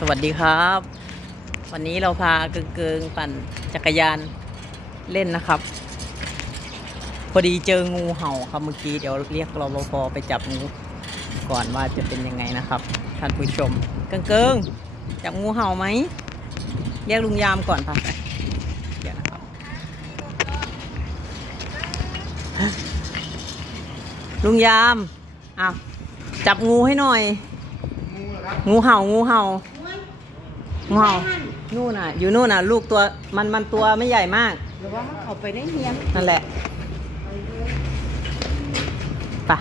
สวัสดีครับ วันนี้เราพาเกิงเกิงๆปั่นจักรยานเล่นนะครับ พอดีเจองูเห่าครับเมื่อกี้เดี๋ยวเรียกรปภไปจับงูก่อนว่าจะเป็นยังไงนะครับท่านผู้ชมเกิงเกิงๆจับงูเห่าไหมเรียกลุงยามก่อนพาไปเดี๋ยวนะครับลุงยามอ้าวจับงูให้หน่อยงูเห่างูเห่า งูเห่านู่นน่ะ อยู่นู่นน่ะ ลูกตัวมันมันตัวไม่ใหญ่มาก หรือว่ามันเข้าไปในเฮียนนั่นแหละไป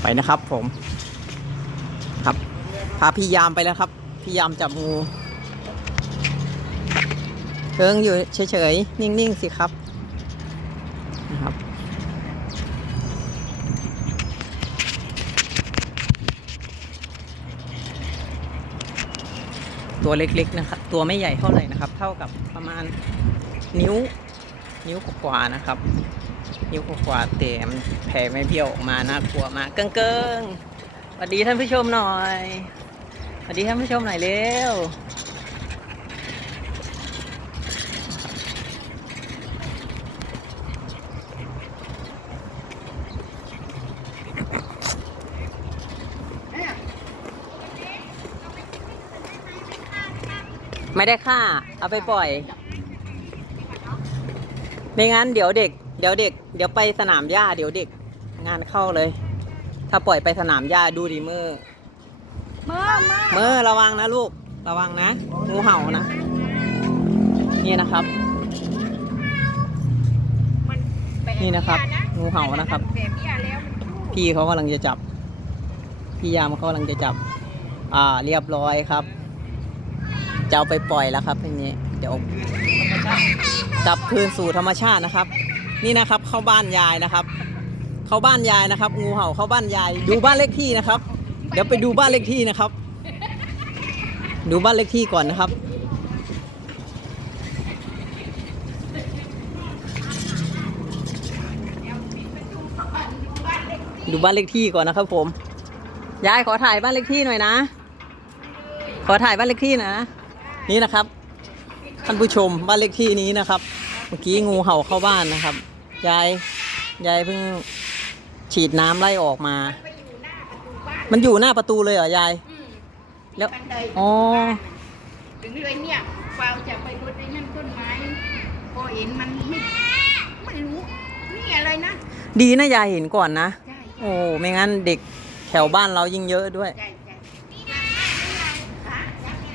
ไปนะครับผม ครับ พาพี่ยามไปแล้วครับ พี่ยามจับงูเพิงอยู่เฉยๆ นิ่ง ๆ สิครับนะครับ ตัวเล็กๆนะครับ ตัวไม่ใหญ่เท่าไหร่นะครับ เท่ากับประมาณนิ้ว นิ้วกว่านะครับ นิ้วกว่าเต็มแผ่ไม่เบี้ยวออกมาน่ากลัวมากเกิงเกิงๆสวัสดีท่านผู้ชมหน่อยสวัสดีท่านผู้ชมหน่อยเร็ว ไม่ได้ค่า เอาไปปล่อย ไม่งั้นเดี๋ยวเด็ก เดี๋ยวเด็ก เดี๋ยวไปสนามหญ้า เดี๋ยวเด็ก งานเข้าเลย ถ้าปล่อยไปสนามหญ้าดูดิมือเมื่อมามือระวังนะลูก ระวังนะ งูเห่านะ นี่นะครับมันแนี่นะครับ งูเห่านะครับแบบเบี้ยแล้วมันสู้พี่เขากำลังจะจับ พี่ยามเขากำลังจะจับ อ่า เรียบร้อยครับ จะเอาไปปล่อยแล้วครับทีนี้เดี๋ยวกลับคืนสู่ธรรมชาตินะครับ นี่นะครับเข้าบ้านยายนะครับ เข้าบ้านยายนะครับ งูเห่าเข้าบ้านยาย ดูบ้านเลขที่นะครับ เดี๋ยวไปดูบ้านเลขที่นะครับ ดูบ้านเลขที่ก่อนนะครับดูบ้านเลขที่ก่อนนะครับผม ยายขอถ่ายบ้านเลขที่หน่อยนะ ขอถ่ายบ้านเลขที่หนะ นี่นะครับท่านผู้ชมบ้านเลขที่นี้นะครับ เมื่อกี้งูเห่าเข้าบ้านนะครับยายยายเพิ่งฉีดน้ำไล่ออกมาไปอยู่หน้าประตูบ้านมันอยู่หน้าประตูเลยเหรอยาย อืมแล้ว บันไดอ๋อ ถึงเลยเนี่ยเปล่าจะไปรดไอ้นั่นต้นไม้พอเห็นมันไม่ไม่รู้นี่อะไรนะดีนะยายเห็นก่อนนะ ใช่โอ้ไม่งั้นเด็กแถวบ้านเรายิ่งเยอะด้วย ใช่ใช่ค่ะ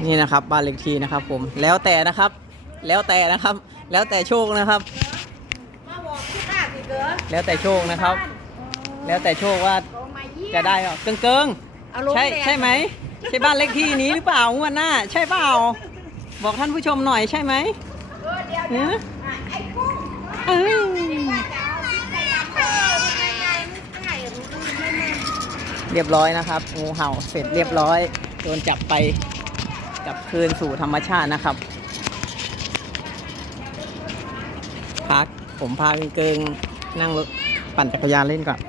นี่นะครับบ้านเลขที่นะครับผมแล้วแต่นะครับ แล้วแต่นะครับ แล้วแต่โชคนะครับ มาบอกที่ข้าสิเก๋อแล้วแต่โชคนะครับ แล้วแต่โชคว่าเขามาเยี่ยมจะได้หรอเกิงเกิงเอาลงใช่แดดใช่ไหมใช่บ้านเลขที่นี้หรือเปล่างวดหน้า ใช่เปล่าบอกท่านผู้ชมหน่อยใช่ไหมเออเดี๋ยวเดี๋ยวอะไอ้กุ้งเอ้ยว่าจะเอาพริกไก่ดำเออมันยังไงไม่ได้รู้ไม่แน่เรียบร้อยนะครับงูเห่าเสร็จเรียบร้อยโดนจับไป กลับคืนสู่ธรรมชาตินะครับพักผมพาเกิงนั่งรถปั่นจักรยานเล่นก่อน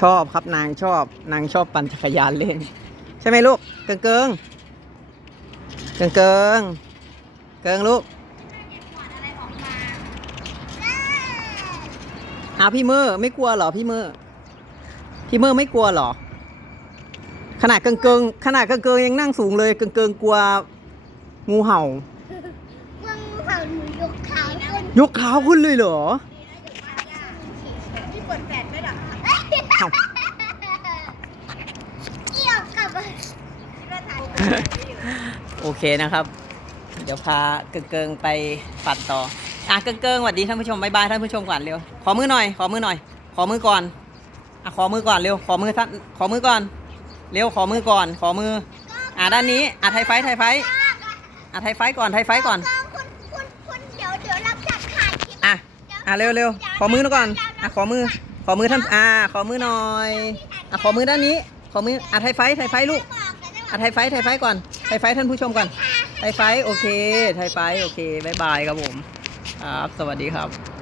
ชอบครับนางชอบ นางชอบปั่นจักรยานเล่น ใช่ไหมลูก เกิงเกิงเกิงเกิงเกิงลูกอาพี่มือไม่กลัวเหรอพี่มือพี่มือไม่กลัวเหรอ ขนาดเกิงเกิงขนาดเกิงเกิงยังนั่งสูงเลยเกิงเกิงกลัวงูเห่ามึงเผาหนูยกขาขึ้นยกเท้าขึ้นเลยเหรอที่เปิดแปดไหมล่ะเอ้าเกี่ยวกับที่ว่าถ่ายโอเคนะครับ เดี๋ยวพาเกิงเกิงไปปัดต่ออะเกิงเกิงสวัสดีท่านผู้ชมบายบายท่านผู้ชมก่อนเร็วขอมือหน่อย ขอมือหน่อย ขอมือก่อนอะขอมือก่อนเร็วขอมือท่านขอมือก่อน เร็วขอมือก่อนขอมือ อะด้านนี้อะไทยไฟท์ไทยไฟท์อะไทยไฟท์ก่อนไทยไฟท์ก่อนคุณคุณคุณเดี๋ยวเดี๋ยวเราจะถ่ายคลิปอะอะเร็วเร็วขอมือหน่อยก่อนอะขอมือ ขอมือท่านอะขอมือหน่อยอะขอมือด้านนี้ ขอมืออะไทยไฟท์ไทยไฟท์ลูกบอกกันนะอะไทยไฟท์ไทยไฟท์ก่อนไทยไฟท์ท่านผู้ชมก่อนไทยไฟท์โอเคไทยไฟท์โอเคบายบายครับผมครับสวัสดีครับ